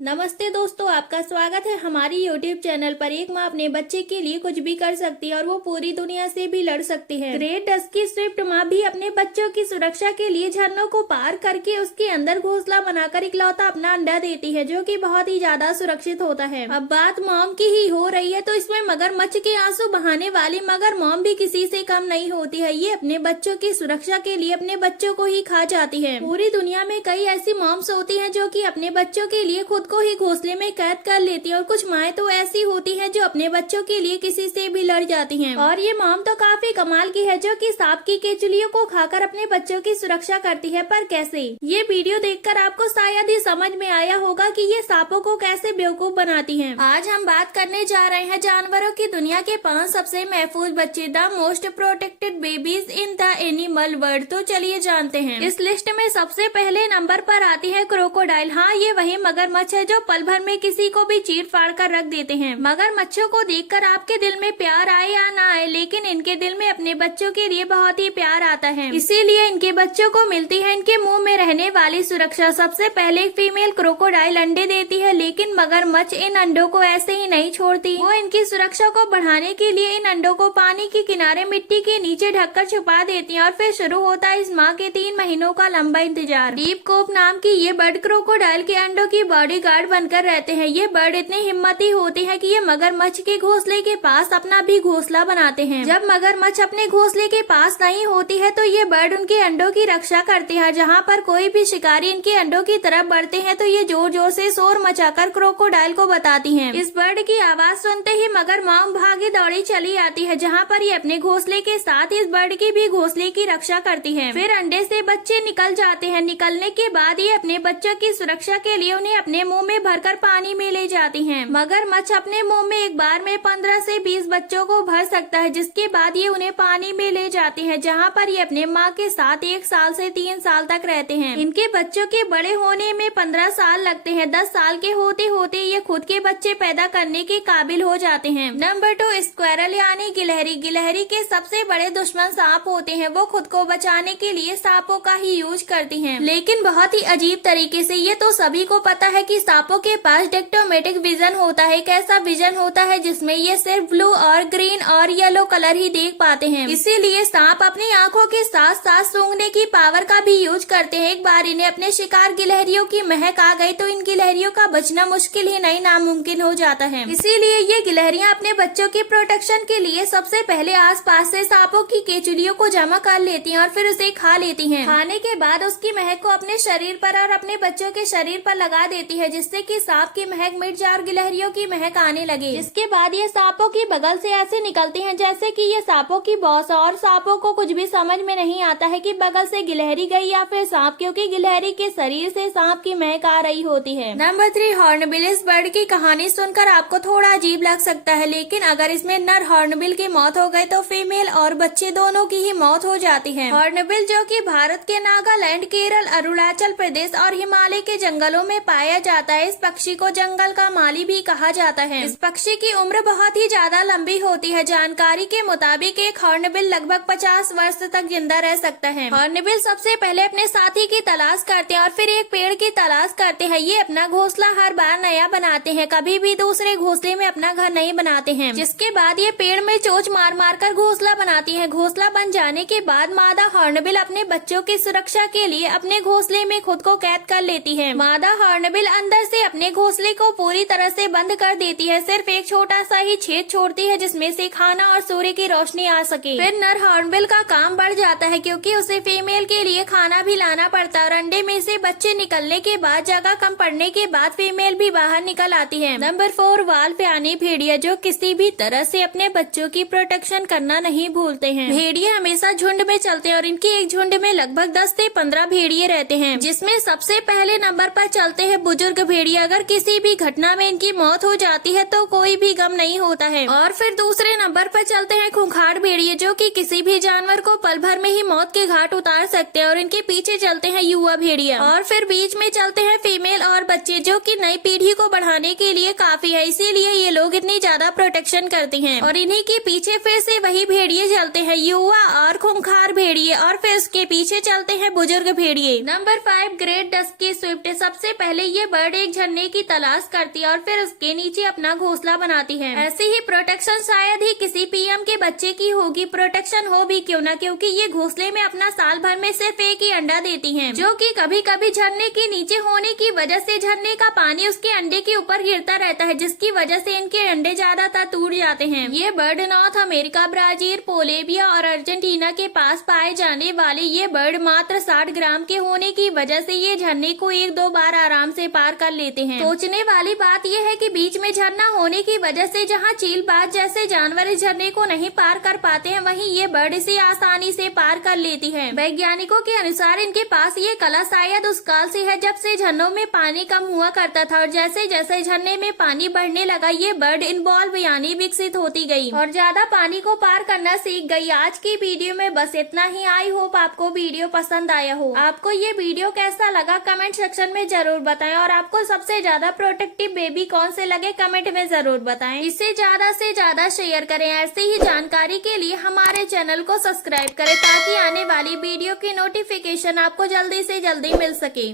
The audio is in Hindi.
नमस्ते दोस्तों, आपका स्वागत है हमारी YouTube चैनल पर। एक माँ अपने बच्चे के लिए कुछ भी कर सकती है और वो पूरी दुनिया से भी लड़ सकती है। ग्रेट डस्की स्विफ्ट माँ भी अपने बच्चों की सुरक्षा के लिए झरनों को पार करके उसके अंदर घोंसला बनाकर इकलौता अपना अंडा देती है, जो कि बहुत ही ज्यादा सुरक्षित होता है। अब बात मॉम की ही हो रही है तो इसमें मगरमच्छ के आंसू बहाने वाली मगर मॉम भी किसी से कम नहीं होती है। ये अपने बच्चों की सुरक्षा के लिए अपने बच्चों को ही खा जाती है। पूरी दुनिया में कई ऐसी मॉम्स होती है जो की अपने बच्चों के लिए खुद को ही घोंसले में कैद कर लेती है, और कुछ माएँ तो ऐसी होती हैं जो अपने बच्चों के लिए किसी से भी लड़ जाती हैं। और ये मॉम तो काफी कमाल की है, जो कि सांप की केचुलियों को खाकर अपने बच्चों की सुरक्षा करती है। पर कैसे? ये वीडियो देखकर आपको शायद ही समझ में आया होगा कि ये सांपों को कैसे बेवकूफ बनाती हैं। आज हम बात करने जा रहे हैं जानवरों की दुनिया के 5 सबसे महफूज बच्चे, the most protected babies in the animal world. तो चलिए जानते हैं। इस लिस्ट में सबसे पहले नंबर पर आती है क्रोकोडाइल। हाँ, ये वही मगरमच्छ है जो पल भर में किसी को भी चीर फाड़ कर रख देते हैं। मगरमच्छों को देखकर आपके दिल में प्यार आए या ना आए, लेकिन इनके दिल में अपने बच्चों के लिए बहुत ही प्यार आता है। इसीलिए इनके बच्चों को मिलती है इनके मुंह में रहने वाली सुरक्षा। सबसे पहले फीमेल क्रोकोडाइल अंडे देती है, लेकिन मगरमच्छ इन अंडों को ऐसे ही नहीं छोड़ती। वो इनकी सुरक्षा को बढ़ाने के लिए इन अंडों को पानी के किनारे मिट्टी के नीचे ढककर छुपा देती है, और फिर शुरू होता है इस माँ के 3 महीनों का लंबा इंतजार। डीप कोप नाम की ये बर्ड क्रोकोडाइल के अंडों की बॉडीगार्ड बनकर रहते हैं। ये बर्ड इतने हिम्मती होते हैं कि ये मगरमच्छ के घोंसले के पास अपना भी घोंसला बनाते हैं। जब मगरमच्छ अपने घोंसले के पास नहीं होती है तो ये बर्ड उनके अंडों की रक्षा करती है। जहाँ पर कोई भी शिकारी इनके अंडों की तरफ बढ़ते हैं तो ये जोर जोर से शोर मचाकर क्रोकोडाइल को बताती हैं। इस बर्ड की आवाज सुनते ही मगर मॉम भागी दौड़ी चली आती है, जहाँ पर ये अपने घोंसले के साथ इस बर्ड की भी घोंसले की रक्षा करती है। फिर अंडे से बच्चे निकल जाते हैं। निकलने के बाद ये अपने बच्चों की सुरक्षा के लिए उन्हें अपने मुँह में भरकर पानी में ले जाती हैं। मगरमच्छ अपने मुंह में एक बार में 15 से 20 बच्चों को भर सकता है, जिसके बाद ये उन्हें पानी में ले जाती है, जहाँ पर ये अपने माँ के साथ 1 साल से 3 साल तक रहते हैं। इनके बच्चों के बड़े होने में 15 साल लगते हैं। 10 साल के होते होते ये खुद के बच्चे पैदा करने के काबिल हो जाते हैं। नंबर 2, स्क्वायरल यानी गिलहरी। गिलहरी के सबसे बड़े दुश्मन सांप होते हैं। वो खुद को बचाने के लिए सांपों का ही यूज करती हैं, लेकिन बहुत ही अजीब तरीके से। ये तो सभी को पता है कि सांपों के पास डेक्टोमेटिक विजन होता है। एक ऐसा विजन होता है जिसमें ये सिर्फ ब्लू और ग्रीन और येलो कलर ही देख पाते हैं। इसीलिए सांप अपनी आंखों के साथ साथ सूंघने की पावर का भी यूज करते हैं। एक बार इन्हें अपने शिकार गिलहरियों की महक आ गई तो इन गिलहरियों का बचना मुश्किल ही नहीं नामुमकिन हो जाता है। इसीलिए ये गिलहरियां अपने बच्चों की प्रोटेक्शन के लिए सबसे पहले आसपास से सांपों की केचुलियों को जमा कर लेती हैं और फिर उसे खा लेती हैं। खाने के बाद उसकी महक को अपने शरीर पर और अपने बच्चों के शरीर पर लगा देती है, जिससे कि सांप की महक मिट जाए और गिलहरियों की महक आने लगे। इसके बाद ये सांपों की बगल से ऐसे निकलती हैं जैसे कि ये सांपों की बॉस, और सांपों को कुछ भी समझ में नहीं आता है कि बगल से गिलहरी गई या फिर सांप, क्योंकि गिलहरी के शरीर से सांप की महक आ रही होती है। Number 3, hornbill. इस बर्ड की कहानी सुनकर आपको थोड़ा अजीब लग सकता है, लेकिन अगर इसमें नर हॉर्नबिल की मौत हो गई तो फीमेल और बच्चे दोनों की ही मौत हो जाती है। हॉर्नबिल जो कि भारत के नागालैंड, केरल, अरुणाचल प्रदेश और हिमालय के जंगलों में पाया जाता है। इस पक्षी को जंगल का माली भी कहा जाता है। इस पक्षी की उम्र बहुत ही ज्यादा लंबी होती है। जानकारी के मुताबिक एक हॉर्नबिल लगभग 50 वर्ष तक जिंदा रह सकता है। हॉर्नबिल सबसे पहले अपने साथी की तलाश करते हैं और फिर एक पेड़ की तलाश करते हैं। ये अपना घोंसला हर बार नया बनाते हैं, कभी भी दूसरे घोंसले में अपना घर नहीं बनाते हैं। जिसके बाद ये पेड़ में चोंच मार मार कर घोंसला बनाती है। घोंसला बन जाने के बाद मादा हॉर्नबिल अपने बच्चों की सुरक्षा के लिए अपने घोंसले में खुद को कैद कर लेती है। मादा हॉर्नबिल अंदर से अपने घोंसले को पूरी तरह से बंद कर देती है। सिर्फ एक छोटा सा ही छेद छोड़ती है जिसमें से खाना और सूर्य की रोशनी आ सके। फिर नर हॉर्नबिल का काम बढ़ जाता है, क्योंकि उसे फीमेल के लिए खाना भी लाना पड़ता है, और अंडे में से बच्चे निकलने के बाद जगह कम पड़ने के बाद फीमेल भी बाहर निकल आती है। नंबर 4, वाल्व यानी भेड़िया, जो किसी भी तरह से अपने बच्चों की प्रोटेक्शन करना नहीं भूलते हैं। भेड़िए हमेशा झुंड में चलते हैं और इनके एक झुंड में लगभग 10 से 15 भेड़िए रहते हैं, जिसमें सबसे पहले नंबर पर चलते हैं बुजुर्ग भेड़िए। अगर किसी भी घटना में इनकी मौत हो जाती है तो कोई भी गम नहीं होता है। और फिर दूसरे नंबर पर चलते हैं खूंखार भेड़िए, जो कि किसी भी जानवर को पल भर में ही मौत के घाट उतार सकते हैं, और इनके पीछे चलते हैं युवा भेड़िया, और फिर बीच में चलते हैं फीमेल और बच्चे, जो कि नई पीढ़ी को बढ़ाने के लिए काफी है। इसीलिए ये लोग इतनी ज्यादा प्रोटेक्शन करते हैं। और इन्हीं के पीछे फिर से वही भेड़िए चलते हैं, युवा और खूंखार भेड़िए, और फिर उसके पीछे चलते हैं बुजुर्ग भेड़िए। Number 5, great dusky Swift. सबसे पहले ये बर्ड बर्ड एक झरने की तलाश करती है और फिर उसके नीचे अपना घोंसला बनाती है। ऐसी ही प्रोटेक्शन शायद ही किसी पीएम के बच्चे की होगी। प्रोटेक्शन हो भी क्यों ना, क्योंकि ये घोंसले में अपना साल भर में सिर्फ एक ही अंडा देती हैं, जो कि कभी कभी झरने के नीचे होने की वजह से झरने का पानी उसके अंडे के ऊपर गिरता रहता है, जिसकी वजह से इनके अंडे ज्यादातर टूट जाते हैं। ये bird north America, Brazil, Bolivia और अर्जेंटीना के पास पाए जाने वाले ये बर्ड मात्र 60 ग्राम के होने की वजह से ये झरने को 1-2 बार आराम से पार कर लेते हैं। सोचने वाली बात यह है कि बीच में झरना होने की वजह से जहाँ चीलबाज जैसे जानवर इस झरने को नहीं पार कर पाते हैं, वहीं ये बर्ड इसे आसानी से पार कर लेती है। वैज्ञानिकों के अनुसार इनके पास ये कला शायद उस काल से है जब से झरनों में पानी कम हुआ करता था, और जैसे जैसे झरने में पानी बढ़ने लगा ये बर्ड इन्वॉल्व यानी विकसित होती गई और ज्यादा पानी को पार करना सीख गई। आज की वीडियो में बस इतना ही। आई होप आपको वीडियो पसंद आया हो। आपको ये वीडियो कैसा लगा कमेंट सेक्शन में जरूर बताएं, और आपको सबसे ज्यादा प्रोटेक्टिव बेबी कौन से लगे कमेंट में जरूर बताएं। इसे ज्यादा से ज्यादा शेयर करें। ऐसी ही जानकारी के लिए हमारे चैनल को सब्सक्राइब करें ताकि आने वाली वीडियो की नोटिफिकेशन आपको जल्दी से जल्दी मिल सके।